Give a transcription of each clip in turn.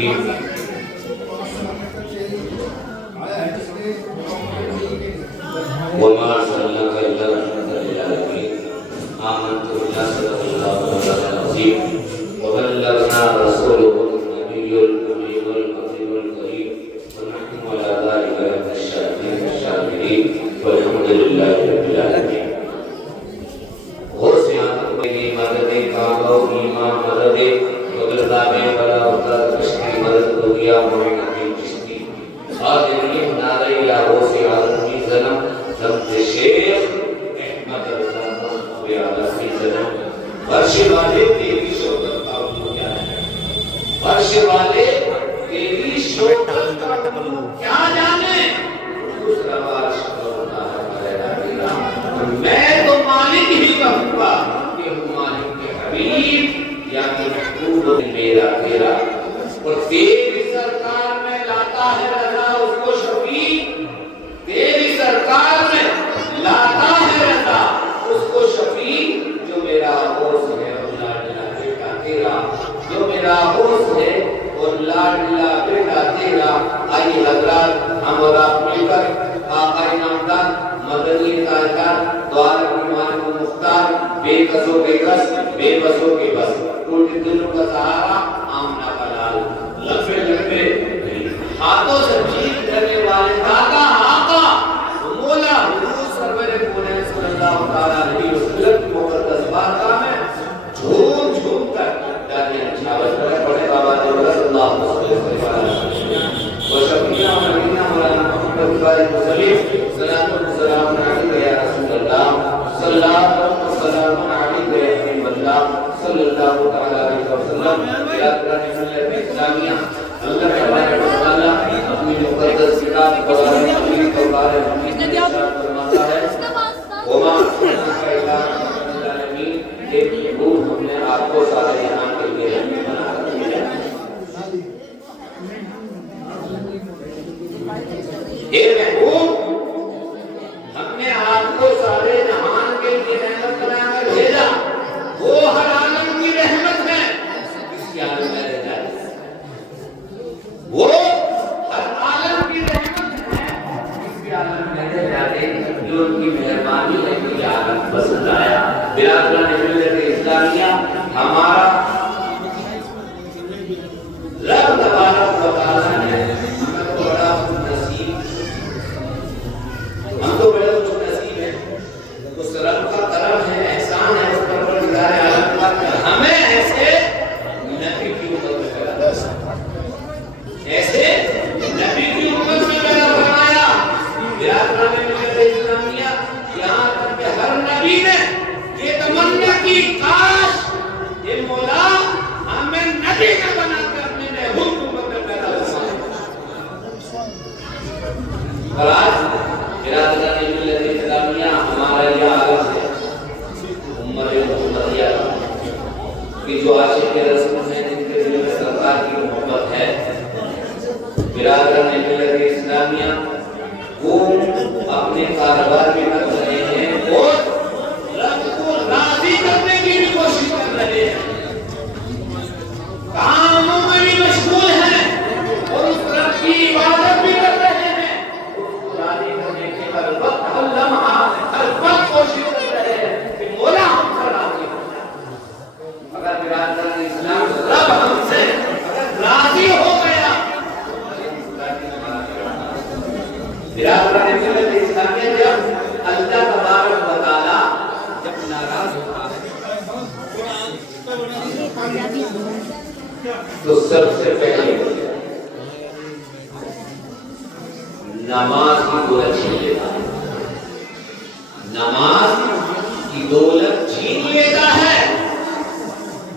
الرحيم وما أرسلناك إلا رحمة للعالمين آمنت بالله صدق الله العظيم وبلغنا رسوله النبي الأمي الكريم الكريم ونحن على ذلك من الشاهدين الشاكرين والحمد لله رب العالمين. غوث اعظم کی مدد کعبہ ایمان مدد وگرداب بلا افتاد کشتی مدد دنیا مومن چشتی آدمی نارے یا غوث اعظم کی ظلم ضبط شیخ احمد رضا بیادہ کی ظلم فرش والے تیری شوکت کا کیا ہے فرش والے تیری شوکت کا کیا جانے دوسرا بار شکر ہوتا ہے میں تو مالک ہی کہوں گا کہ ہوں مالک کے حبیب یا کہ محبوب میرا تیرا اور تیری سرکار میں لاتا ہے رضا اس کو شفیع تیری سرکار میں لاتا ہے رضا اس کو شفیع جو میرا غوث ہے اور لاڈلا بیٹا تیرا جو میرا غوث ہے اور لاڈلا بیٹا تیرا. آئیے حضرات ہم اور آپ مل کر آقا نامدار مدنی تاجدار دوار ایمان کو مختار بے قصوں کے قص بے بسوں کے بس ٹوٹے دلوں کا سہارا آمنہ کا لال لفے لفے ہاتھوں سے جیت کرنے والے دادا آقا مولا حضور سرور پونے صلی اللہ تعالیٰ علیہ وسلم کی مقدس بارگاہ میں جھوم جھوم کر دانے چھاوش کرے پڑے بابا دیولا صلی اللہ علیہ وسلم و شفیعہ مدینہ مولانا محمد باری مسلم صلاة والسلام علیکہ یا رسول اللہ صلاة والسلام علیکہ یا حبیب اللہ صلی اللہ تعالیٰ علیہ وسلم. یا قرآن ملت اسلامیہ اللہ تبارک و تعالیٰ اپنی مقدس کتاب قرآن مجید کو بارے حمید ارشاد فرماتا ہے وما ارسلناک الا رحمۃ للعالمین ایک محبوب ہم نے آپ کو سارے جہان کے لیے رحمت بنا کر دیا. اے محبوب ہم نے آپ کو سارے جہان کے لیے رحمت بنا کر بھیجا. وہ ہر عالم کی رحمت ہے اس کی عالم میں رہ جائے وہ ہر عالم کی رحمت ہے اس کی عالم میں رہ جائے جو ان کی مہربانی ہے کہ یہ عالم پسند آیا. برادران ملت اسلامیہ ہمارا رب تبارک و تعالیٰ نے ہمیں تو بڑا نصیب ہم تو بڑے خوش نصیب ہیں اس رب کا کرم ہے احسان ہے اس پر پروردگار عالم کا ہمیں ایسے نبی کی امت میں پیدا ایسے نبی کی امت میں پیدا فرمایا. برادران ملت اسلامیہ یہاں تک کہ ہر نبی نے یہ تمنا کی کاش یہ مولا ہمیں نبی نہ بنا کر اپنے محبوب کی امت میں پیدا فرمائے. اور آج برادران ملت اسلامیہ ہمارا یہ عالم ہے امت محمدیہ کہ جو عاشق رسول ہیں جن کے دل میں سرکار کی محبت ہے. برادران ملت اسلامیہ وہ اپنے کاروبار بھی کر رہے ہیں اور رب کو راضی کرنے کی بھی کوشش کر رہے ہیں کاموں میں بھی مشغول ہیں اور اس رب کی عبادت بھی کر رہے ہیں اس کو راضی کرنے کے ہر وقت ہر لمحہ ہر وقت کوشش کر رہے ہیں کہ مولا ہم سے راضی ہو جائے. اگر برادران اسلام رب ہم سے اگر راضی ہو گیا برادران ملت اسلامیہ جب اللہ تبارک و تعالیٰ جب ناراض ہوتا ہے تو سب سے پہلے نماز کی دولت چھین لیتا ہے. نماز کی دولت چھین لیتا ہے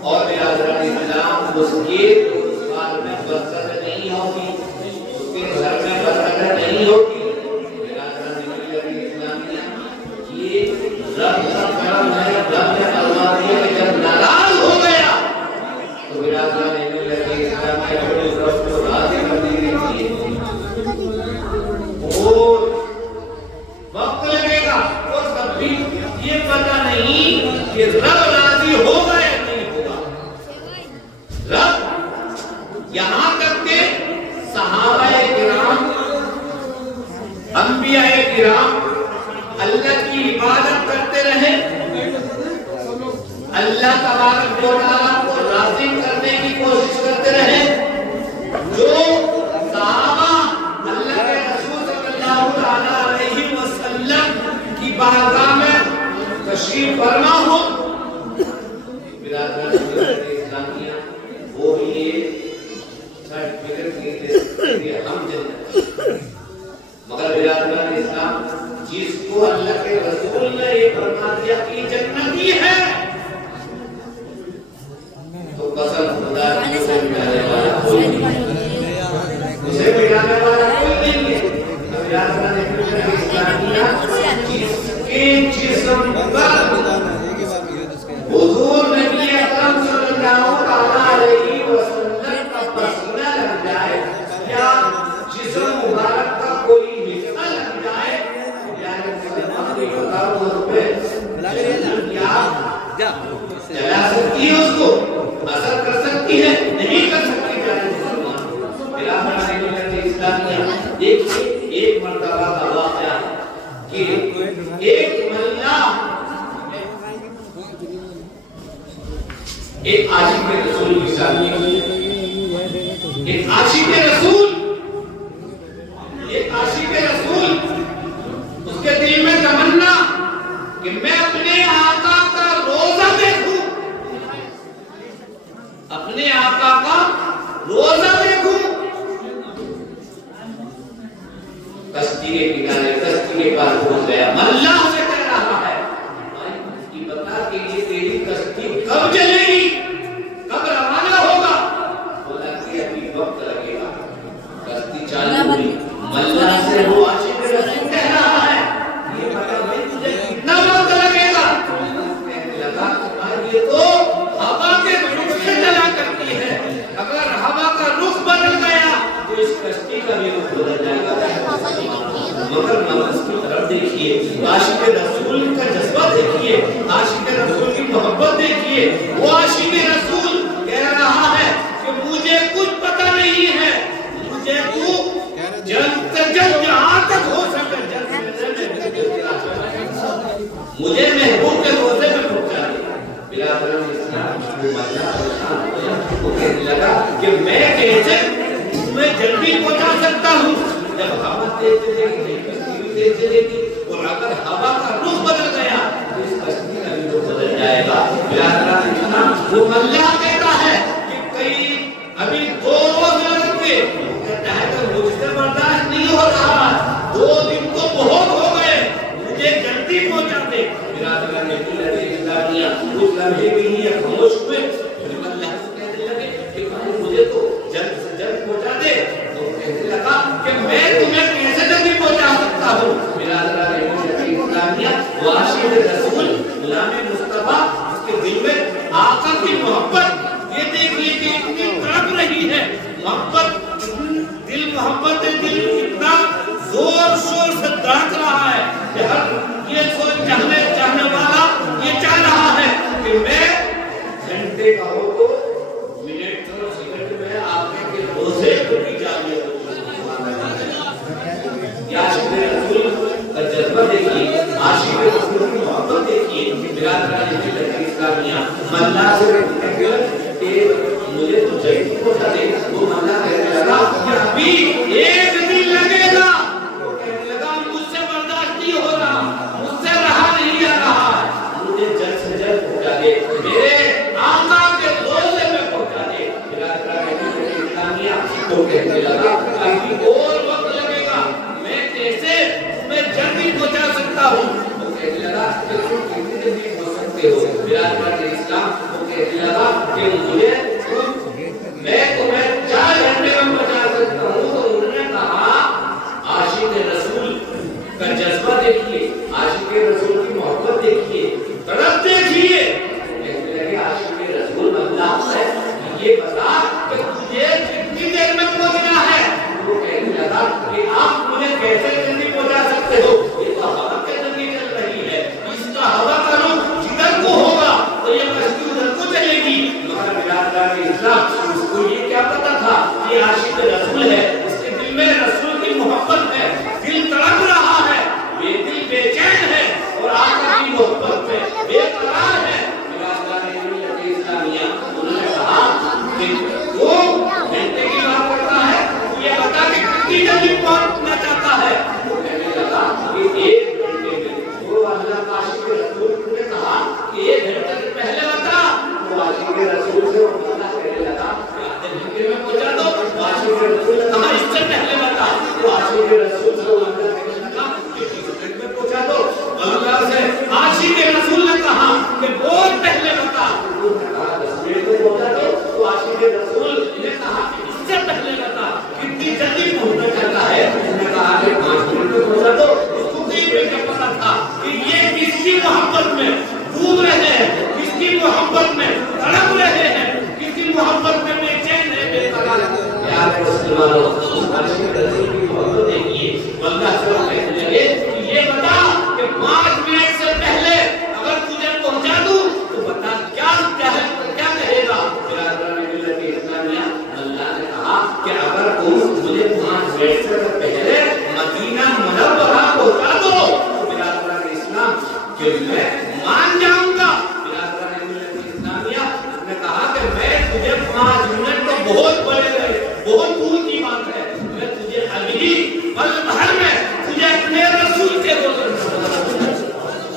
اور برادران اسلام اس کے روزگار میں برکت نہیں ہوگی اس کے گھر میں برکت نہیں ہوگی. برادران ملت اسلامیہ یہ رب کا کرم ہے. رب نے فرما دیا کہ جب ناراض ہو گیا تو برادران ملت اسلامیہ اپنے رب کو راضی کرنے کے لیے اور وقت لگے گا اور تب بھی یہ پتہ نہیں کہ رب راضی ہوگا یا نہیں ہوگا. رب یہاں تک صحابہ کرام انبیاء کرام اللہ کی عبادت کرتے رہے، اللہ تبارک و تعالیٰ کو راضی کرنے کی کوشش کرتے رہے۔ جو صحابہ اللہ کے رسول صلی اللہ علیہ وسلم کی بارگاہ میں تشریف فرما ہو، برادران اسلامیہ، وہ بھی یہ سرٹیفکیٹ کے ہم جنت، مگر برادران اسلام جس کو اللہ کے رسول نے یہ فرما دیا کہ جنتی ہے، تو قسم خدا کی اسے ملانے والا کوئی نہیں، اسے ملانے والا کوئی نہیں ہے۔ برادران اسلامیہ جس کے جسم پر حضور نبی اکرم صلی اللہ علیہ وسلم کا پسینہ لگ جائے یا جسم مبارک کا کوئی حصہ لگ جائے، یعنی مسلمان کی بطور پہ جلا سکتی ہے، اس کو اثر کر سکتی ہے، نہیں کر سکتی جائے مسلمان۔ برادران اسلامیہ ایک مرتبہ کا واقعہ کہ ایک ملہ ایک عاشق رسول کی شادی، ایک عاشق رسول اس کے دل میں تمنا کہ میں اپنے آقا کا روزہ دیکھوں، اپنے آقا کا روزہ دیکھوں۔ کشتی کے کنارے، کشتی کے پاس پہنچ گیا، ملا سے کہہ رہا ہے کہ بتا کہ یہ تیری کشتی کب چلے گی، کب روانہ ہوگا؟ بولا کہ ابھی وقت لگے گا۔ کشتی چالو ہوئی، ملا سے وہ عاشق رسول کہہ رہا ہے یہ بتا بھائی تجھے کتنا وقت لگے گا؟ کہنے لگا کہ یہ تو ہوا کے رخ سے چلا کرتی ہے، اگر ہوا کا رخ بدل گیا تو اس کشتی کا بھی رخ بدل جائے گا۔ مگر نماز کی طرف دیکھیے، عاشق رسول کا جذبہ دیکھیے، عاشق رسول کی محبت دیکھیے۔ وہ عاشق رسول کہہ رہا ہے کہ مجھے کچھ پتہ نہیں ہے، مجھے تو جلد سے جلد جہاں تک ہو سکے مجھے محبوب کے روزے میں پہنچا دے۔ برادران اسلام وہ کہنے لگا کہ میں کیسے تمہیں جلدی پہنچا سکتا ہوں، جب ہوا تیز چلے گی کشتی بھی تیز چلے گی، اور اگر ہوا کا رخ بدل گیا تو اس کشتی کا بھی رخ بدل جائے گا۔ برادران اسلام وہ ملا کہتا ہے کہ کئی ابھی 2 روز لگ گئے، کہتا ہے کہ مجھ سے برداشت نہیں ہو رہا، 2 دن تو بہت ہو گئے، مجھے جلدی پہنچا دے۔ برادران اسلامیہ اس لمحے بھی نہیں خاموش ہوئے، اللہ سے کہنے لگے کہ مجھے تو جلد سے جلد پہنچا دے۔ تو کہنے لگا کہ میں تمہیں کیسے جلدی پہنچا سکتا ہوں؟ برادران اسلامیہ وہ عاشق رسول غلام مصطفیٰ اس کے دل میں آقا کی محبت یہ دیکھیے کہ اتنی تڑپ رہی ہے، محبت محبت دل اتنا زور شور سے دھڑک رہا ہے کہ ہر یہ سوچ چاہنے والا یہ چاہ رہا ہے کہ میں گھنٹے کا ہو تو منٹ اور سیکنڈ میں آقا کے روزے کو بھی جانے عاشق رسول کا جذبہ دیکھیے، عاشق رسول کی محبت دیکھیے۔ برادران اسلامیہ ملا سے کہتے ہیں کہ مجھے تو جلدی پہنچا دے، وہ ملا کہنے لگا کہ ابھی 1 دن لگے گا، کہنے لگا مجھ سے برداشت نہیں ہو رہا، مجھ سے رہا نہیں جا رہا، مجھے جلد سے جلد پہنچا دے، میرے آقا کے روزے میں پہنچا دے۔ برادران اسلامیہ تو کہنے لگا کہ ابھی اور وقت لگے گا، میں کیسے میں جلدی پہنچا سکتا ہوں؟ تو کہنے لگا کہ تم کتنی جلدی پہنچ سکتے ہو؟ برادران اسلام تو کہنے لگا کہ مجھے میں تمہیں 4 گھنٹے میں پہنچا سکتا ہوں۔ تو انہوں نے کہا عاشق رسول کا جذبہ دیکھیے، عاشق رسول کی محبت دیکھیے، طرف دیکھیے۔ کہنے لگے عاشق رسول اللہ ہے یہ بتا کہ تجھے کتنی دیر میں پہنچنا ہے؟ وہ کہنے لگا کہ آپ مجھے کیسے جلدی پہنچا سکتے ہو؟ یہ تو ہوا کے جلدی چل رہی ہے، اس کا ہوا کا رخ جدھر کو ہوگا تو یہ کشتی ادھر کو چلے گی۔ مگر برادران کے مسلمانوں عاشق رسول کی محبت دیکھیے بندہ صرف کہنے لگے کہ یہ بتا کہ 5 منٹ سے پہلے اگر تجھے پہنچا دوں تو بتا کیا کہے گا؟ برادران ملت اسلامیہ اللہ نے کہا کہ اگر تم مجھے 5 منٹ سے پہلے مدینہ منورہ پہنچا دو تو برادران اسلام کہ میں مان جاؤں گا۔ برادران ملت اسلامیہ نے کہا کہ میں تجھے 5 منٹ تو بہت بڑے گئے، بہت دور کی بات ہے، میں تجھے ابھی پل بھر میں تجھے اپنے رسول کے گزر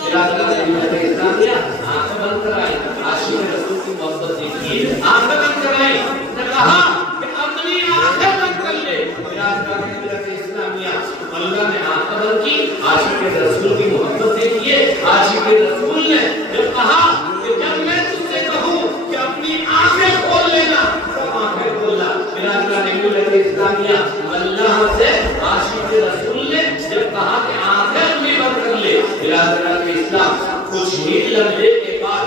برادران ملت اسلامیہ آنکھیں بند کرائیں، عاشق رسول کی محبت دیکھیے، آنکھیں بند کرائیں، نے کہا کہ اپنی آنکھیں بند کر لے۔ برادران ملت اسلامیہ اللہ نے آنکھیں بند کی، عاشق رسول کی محبت دیکھیے، عاشق رسول نے جب کہا کہ جب میں تجھ سے کہوں کہ اپنی آنکھیں کھول لینا تب آنکھیں کھولا۔ برادران ملت اسلامیہ اللہ سے عاشق رسول نے جب کہا کہ آنکھیں اپنی بند کر لے، برادران اسلام کچھ ہی لمحے کے بعد،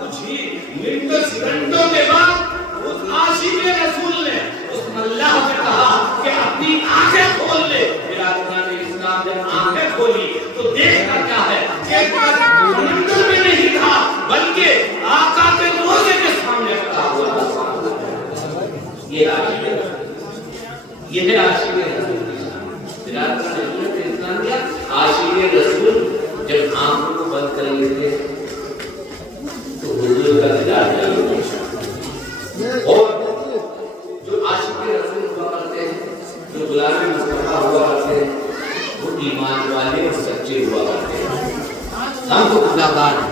کچھ ہی منٹوں سیکنڈوں کے بعد اس عاشق رسول نے اس اللہ سے کہا کہ اپنی آنکھیں کھول لے۔ برادران اسلام جب آنکھیں کھولی تو دیکھتا کیا ہے کہ سمندر میں نہیں تھا بلکہ آقا کے روزے کے سامنے کھڑا ہوا تھا۔ یہ عاشق رسول، یہ ہے عاشق رسول۔ برادران ملت اسلامیہ عاشق رسول جب آنکھوں کو بند کر لیتے تو حضور کا دیدار نہیں ہوتا، اور جو عاشق رسول ہوا کرتے ہیں، جو غلام مصطفیٰ ہوا کرتے ہیں، وہ ایمان والے اور سچے ہوا کرتے ہیں۔ ہم تو گناہگار ہیں،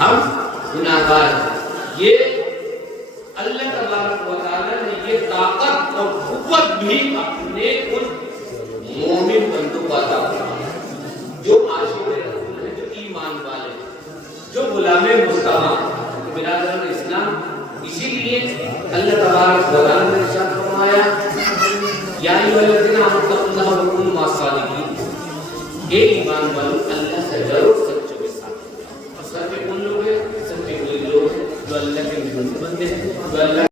ہم گناہگار ہیں۔ یہ اللہ تبارک و تعالیٰ نے یہ طاقت اور قوت بھی اپنے ان مومن بندوں کو عطا فرمائی جو عاشق رسول ہیں، جو ایمان والے ہیں، جو غلام مصطفیٰ۔ برادران اسلام اسی لیے اللہ تبارک و تعالیٰ نے ارشاد فرمایا یا ایھا الذین آمنوا اتقوا اللہ وکونوا مع الصادقین، اے ایمان والو اللہ سے ڈرو، سچوں کے ساتھ۔ اور سچے کون لوگ ہیں؟ سچے وہی لوگ ہیں جو اللہ کے بندے ہیں، جو اللہ